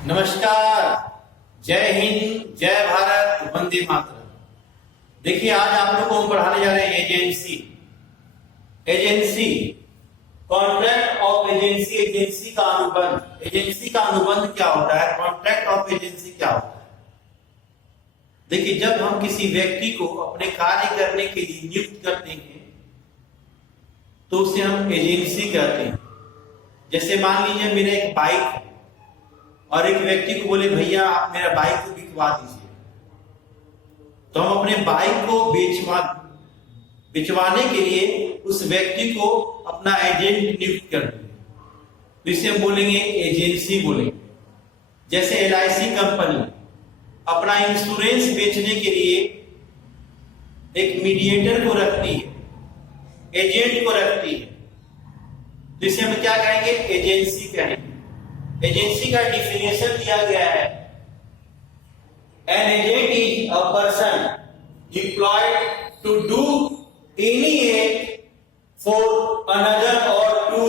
नमस्कार, जय हिंद, जय भारत, वंदे मातरम। देखिए, आज आप लोगों को हम पढ़ाने जा रहे हैं agency contract of agency. Agency का अनुबंध। एजेंसी का अनुबंध क्या होता है, कॉन्ट्रैक्ट ऑफ एजेंसी क्या होता है। देखिए, जब हम किसी व्यक्ति को अपने कार्य करने के लिए नियुक्त करते हैं तो उसे हम एजेंसी कहते हैं। जैसे मान लीजिए मेरा एक बाइक है और एक व्यक्ति को बोले भैया आप मेरा बाइक को बिकवा दीजिए, तो हम अपने बाइक को बिचवाने के लिए उस व्यक्ति को अपना एजेंट नियुक्त कर देंगे, तो इसे हम बोलेंगे एजेंसी बोलेंगे। जैसे LIC कंपनी अपना इंश्योरेंस बेचने के लिए एक मीडिएटर को रखती है, एजेंट को रखती है, तो इसे हम क्या कहेंगे, एजेंसी कहेंगे। एजेंसी का डिफिनेशन दिया गया है, an agent is a person employed to do any act for another or to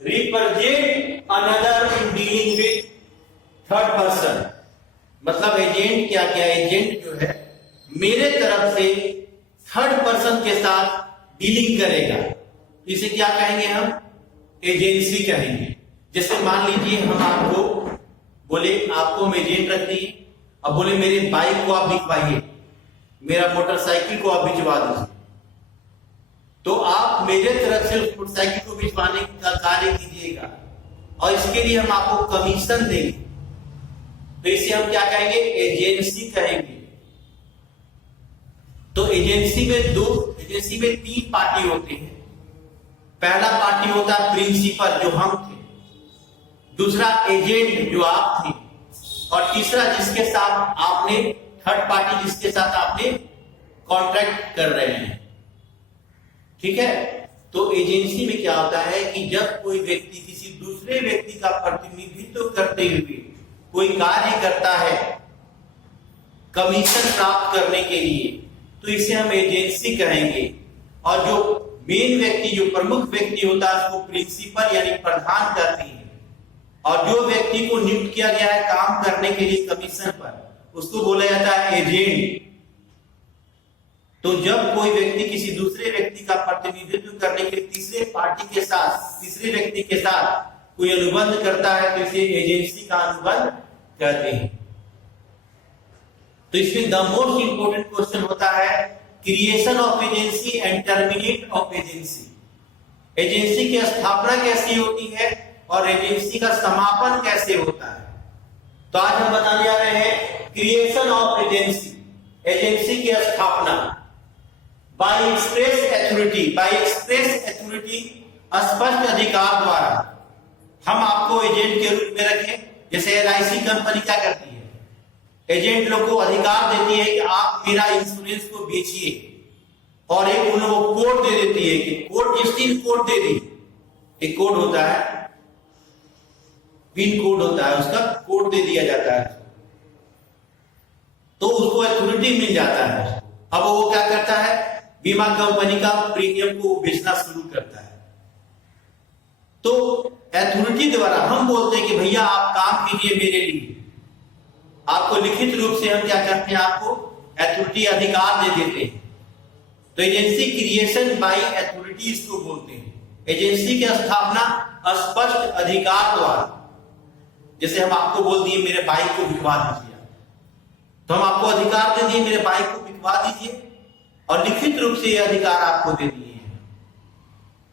represent another in dealing with third person. मतलब एजेंट क्या क्या, एजेंट जो है मेरे तरफ से थर्ड पर्सन के साथ डीलिंग करेगा, इसे क्या कहेंगे, हम एजेंसी कहेंगे। जैसे मान लीजिए हम आपको बोले, आपको हम एजेंट रख दिए, अब बोले मेरे बाइक को आप बिकवाइए, मेरा मोटरसाइकिल को आप बिचवा दीजिए, तो आप मेरे तरफ से उस मोटरसाइकिल को बिचवाने का कार्य कीजिएगा और इसके लिए हम आपको कमीशन देंगे, तो इसे हम क्या कहेंगे, एजेंसी कहेंगे। तो एजेंसी में 3 पार्टी होते हैं। पहला पार्टी होता है प्रिंसिपल जो हम थे, दूसरा एजेंट जो आप थे, और तीसरा जिसके साथ आपने, थर्ड पार्टी जिसके साथ आपने कॉन्ट्रैक्ट कर रहे हैं। ठीक है। तो एजेंसी में क्या होता है कि जब कोई व्यक्ति किसी दूसरे व्यक्ति का प्रतिनिधित्व करते हुए कोई कार्य करता है कमीशन प्राप्त करने के लिए, तो इसे हम एजेंसी कहेंगे। और जो मेन व्यक्ति, जो प्रमुख व्यक्ति होता है उसको प्रिंसिपल यानी प्रधान कहते हैं, और जो व्यक्ति को नियुक्त किया गया है काम करने के लिए कमीशन पर, उसको बोला जाता है एजेंट। तो जब कोई व्यक्ति किसी दूसरे व्यक्ति का प्रतिनिधित्व करने के लिए तीसरे पार्टी के साथ, तीसरे व्यक्ति के साथ कोई अनुबंध करता है, तो इसे एजेंसी का अनुबंध कहते हैं। तो इसमें द मोस्ट इंपोर्टेंट क्वेश्चन होता है creation of agency and terminate of agency. Agency की स्थापना कैसी होती है और एजेंसी का समापन कैसे होता है। तो आज हम बताने जा रहे हैं क्रिएशन ऑफ एजेंसी, एजेंसी की स्थापना। By express authority, by express authority, स्पष्ट अधिकार द्वारा हम आपको एजेंट के रूप में रखें। जैसे LIC कंपनी क्या करती है, एजेंट लोग को अधिकार देती है कि आप मेरा इंश्योरेंस को बेचिए, और एक उन लोगों को कोड दे देती है कि कोड, जिस दिन कोड दे दी, एक कोड होता है, पिन कोड होता है, उसका कोड दे दिया जाता है, तो उसको अथॉरिटी मिल जाता है। अब वो क्या करता है, बीमा कंपनी का प्रीमियम को बेचना शुरू करता है। तो अथॉरिटी द्वारा हम बोलते हैं कि भैया आप काम कीजिए मेरे लिए, आपको लिखित रूप से हम क्या करते हैं, आपको अथॉरिटी अधिकार दे देते हैं। तो एजेंसी क्रिएशन बाय अथॉरिटी इसको बोलते हैं। एजेंसी की स्थापना स्पष्ट अधिकार द्वारा, जैसे हम आपको बोल दिए मेरे बाइक को बिकवा दीजिए, तो हम आपको अधिकार दे दिए मेरे बाइक को बिकवा दीजिए, और लिखित रूप से यह अधिकार आपको दे दिए हैं,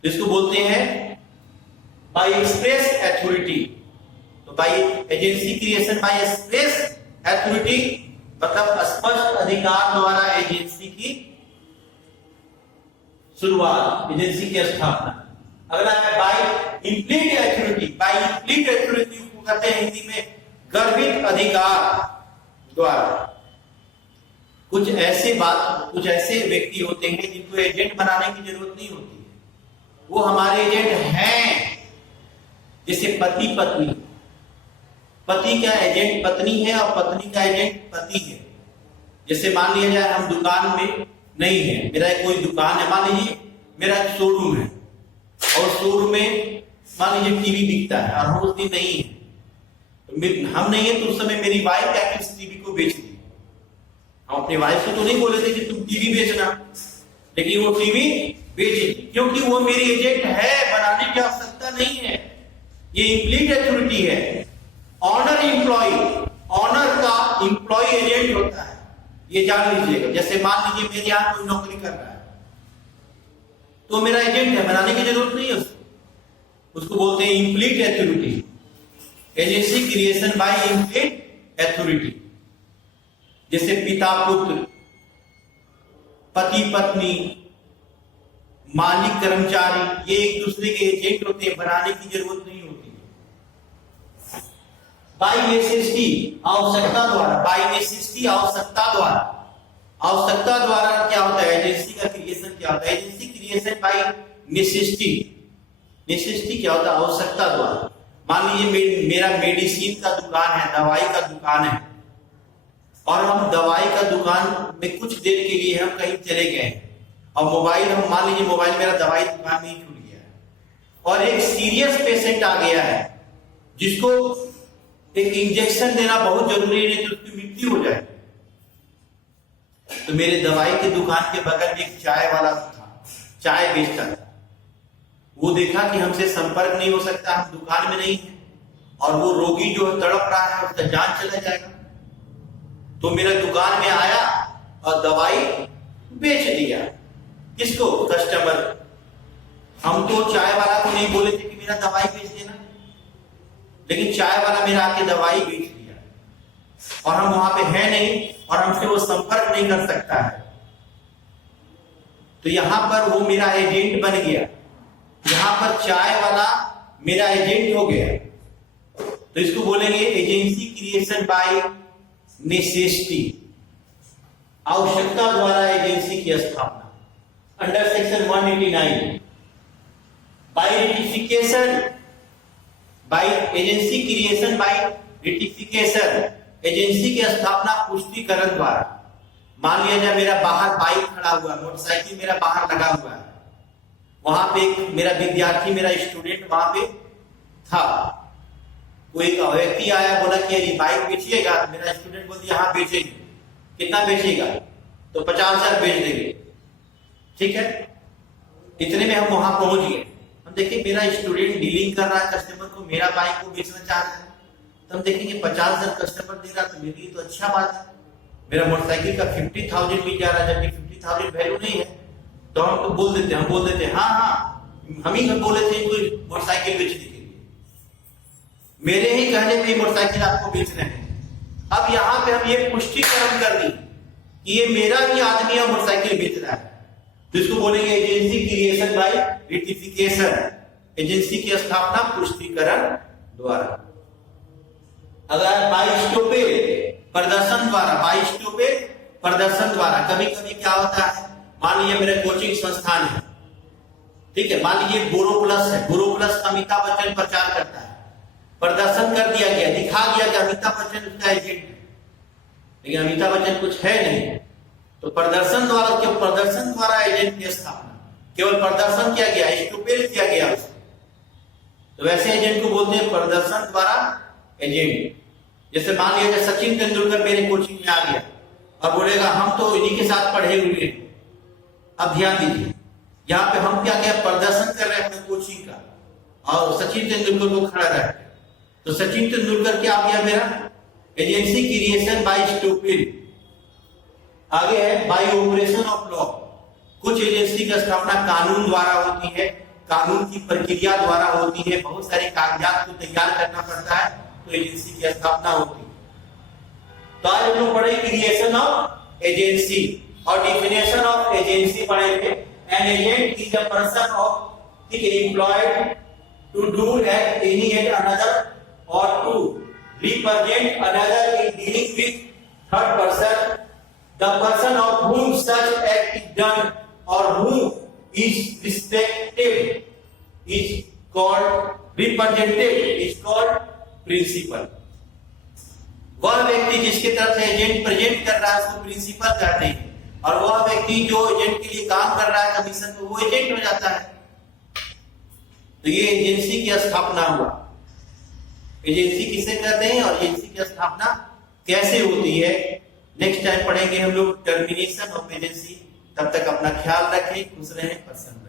इसको बोलते हैं बाय एक्सप्रेस अथॉरिटी। तो by agency creation by express authority मतलब स्पष्ट अधिकार द्वारा एजेंसी की शुरुआत, एजेंसी की स्थापना। अगला है bye implied authority. Bye implied authority को कहते हैं हिंदी में गर्भित अधिकार द्वारा। कुछ ऐसे व्यक्ति होते हैं जिनको एजेंट बनाने की जरूरत नहीं होती है, वो हमारे एजेंट हैं। जैसे पति पत्नी, पति का एजेंट पत्नी है और पत्नी का एजेंट पति है। जैसे मान लिया जाए हम दुकान में नहीं है, मेरा कोई दुकान है, मान लीजिए मेरा एक शोरूम है, और शोरूम में मान लीजिए टीवी बिकता है और हम उस दिन नहीं है, हम नहीं है तो उस समय मेरी वाइफ क्या की टीवी को बेच दी। हम अपने वाइफ को तो नहीं बोले थे कि तुम टीवी बेचना, लेकिन वो टीवी बेच दी क्योंकि वो मेरी एजेंट है, बनाने की आवश्यकता नहीं है। ये इम्प्लीट अथॉरिटी है। ऑनर एम्प्लॉय, ऑनर का एम्प्लॉय एजेंट होता है, ये जान लीजिएगा। जैसे मान लीजिए मेरे यहां कोई नौकरी कर रहा है तो मेरा एजेंट है, बनाने की जरूरत नहीं है उसको बोलते हैं implied authority, agency creation by implied authority. जैसे पिता पुत्र, पति पत्नी, मालिक कर्मचारी, ये एक दूसरे के एजेंट होते हैं, बनाने की जरूरत नहीं होती। बाय नेसेसिटी, आवश्यकता द्वारा, बाय नेसेसिटी आवश्यकता द्वारा। आवश्यकता द्वारा क्या होता है, एजेंसी का क्रिएशन क्या होता है, agency creation bye necessity. Necessity क्या होता है, आवश्यकता द्वारा। मान लीजिए मेरा मेडिसिन का दुकान है, दवाई का दुकान है, और हम दवाई का दुकान में कुछ देर के लिए हम कहीं चले गए और मोबाइल, हम मान लीजिए मोबाइल मेरा दवाई दुकान में ही छूट गया है और एक सीरियस पेशेंट आ गया है जिसको एक इंजेक्शन देना बहुत जरूरी है, नहीं तो उसकी मृत्यु हो जाए। तो मेरे दवाई की दुकान के बगल में एक चाय वाला था, चाय बेचता था। वो देखा कि हमसे संपर्क नहीं हो सकता, हम दुकान में नहीं है और वो रोगी जो तड़प रहा है उसका जान चला जाएगा, तो मेरा दुकान में आया और दवाई बेच दिया। किसको, कस्टमर। हम तो चाय वाला को नहीं बोले थे कि मेरा दवाई बेच देना, लेकिन चाय वाला मेरा आके दवाई बेच दिया और हम वहां पे है नहीं और हमसे वो संपर्क नहीं कर सकता है। तो यहां पर वो मेरा एजेंट बन गया, यहां पर चाय वाला मेरा एजेंट हो गया। तो इसको बोलेंगे एजेंसी क्रिएशन बाय नेसेसिटी, आवश्यकता द्वारा एजेंसी की स्थापना। Under section 189 by ratification, by agency creation by ratification, agency की स्थापना पुष्टिकरण द्वारा। मान लिया जाए मेरा बाहर बाइक खड़ा हुआ, मोटरसाइकिल मेरा बाहर लगा हुआ है, वहां पे एक मेरा विद्यार्थी, मेरा स्टूडेंट वहां पे था। वो एक व्यक्ति आया, बोला कि ये बाइक बेचिएगा, तो मेरा स्टूडेंट बोल दिया हाँ बेचेंगे। कितना बेचेगा, तो 50,000 बेच देंगे। ठीक है, इतने में हम वहां पहुंच गए। हम देखिए मेरा स्टूडेंट डीलिंग कर रहा है कस्टमर को, मेरा बाइक को बेचना चाह रहा है, तो हम देखेंगे 50,000 कस्टमर दे रहा, तो मेरे लिए तो अच्छा बात है। मेरा मोटरसाइकिल का 50,000 मिल जा रहा है, जबकि 50,000 वैल्यू नहीं है, तो हम तो बोल देते हैं हाँ हम ही बोले थे कोई मोटरसाइकिल बेचने के लिए, मेरे ही कहने पे मोटरसाइकिल आपको बेच रहे हैं। अब यहाँ पे हम ये पुष्टिकरण कर दी कि ये मेरा ही आदमी है मोटरसाइकिल बेच रहा है, तो इसको बोलेंगे agency creation by ratification, agency की स्थापना पुष्टिकरण द्वारा। अगर बाय स्टॉपेज, प्रदर्शन द्वारा, बाय स्टॉपेज प्रदर्शन द्वारा। कभी कभी क्या होता है, मान लीजिए मेरा कोचिंग संस्थान है, ठीक है, मान लीजिए बोरो प्लस है, बोरो प्लस अमिताभ बच्चन प्रचार करता है, प्रदर्शन कर दिया गया, दिखा गया कि अमिताभ बच्चन उसका एजेंट है, लेकिन अमिताभ बच्चन कुछ है नहीं, तो प्रदर्शन द्वारा, क्यों प्रदर्शन द्वारा एजेंट की स्थापना, केवल प्रदर्शन किया गया, स्टॉपेज किया गया उसको, तो वैसे एजेंट को बोलते हैं प्रदर्शन द्वारा एजेंट। जैसे मान लीजिए सचिन तेंदुलकर मेरे कोचिंग में आ गया और बोलेगा हम तो इन्हीं के साथ पढ़े हुए हैं। अब ध्यान दीजिए, यहाँ पे हम क्या क्या प्रदर्शन कर रहे हैं अपने कोचिंग का, और सचिन तेंदुलकर को खड़ा रख, तो सचिन तेंदुलकर क्या आ गया मेरा, एजेंसी क्रिएशन बाय स्टॉपेज। आगे है बाय ऑपरेशन ऑफ लॉ, कुछ एजेंसी की स्थापना कानून द्वारा होती है, कानून की प्रक्रिया द्वारा होती है, बहुत सारे कागजात को तैयार करना पड़ता है, तो एजेंसी की स्थापना होती है। तो आज हम लोग पढ़े क्रिएशन ऑफ एजेंसी और डिफिनेशन ऑफ एजेंसी पढ़ेंगे। An agent is a person of employed to do at any at another or to represent another in dealing with third person, the person of whom such act is done or who is respected is called representative, is called principal. वह व्यक्ति जिसके तरफ से agent present कर रहा है उसको principal कहते हैं, और वह व्यक्ति जो एजेंट के लिए काम कर रहा है कमीशन पे, वो एजेंट हो जाता है। तो ये एजेंसी की स्थापना हुआ। एजेंसी किसे कहते हैं और एजेंसी की स्थापना कैसे होती है। नेक्स्ट टाइम पढ़ेंगे हम लोग टर्मिनेशन ऑफ एजेंसी। तब तक अपना ख्याल रखें, खुश रहें, प्रसन्न रहें।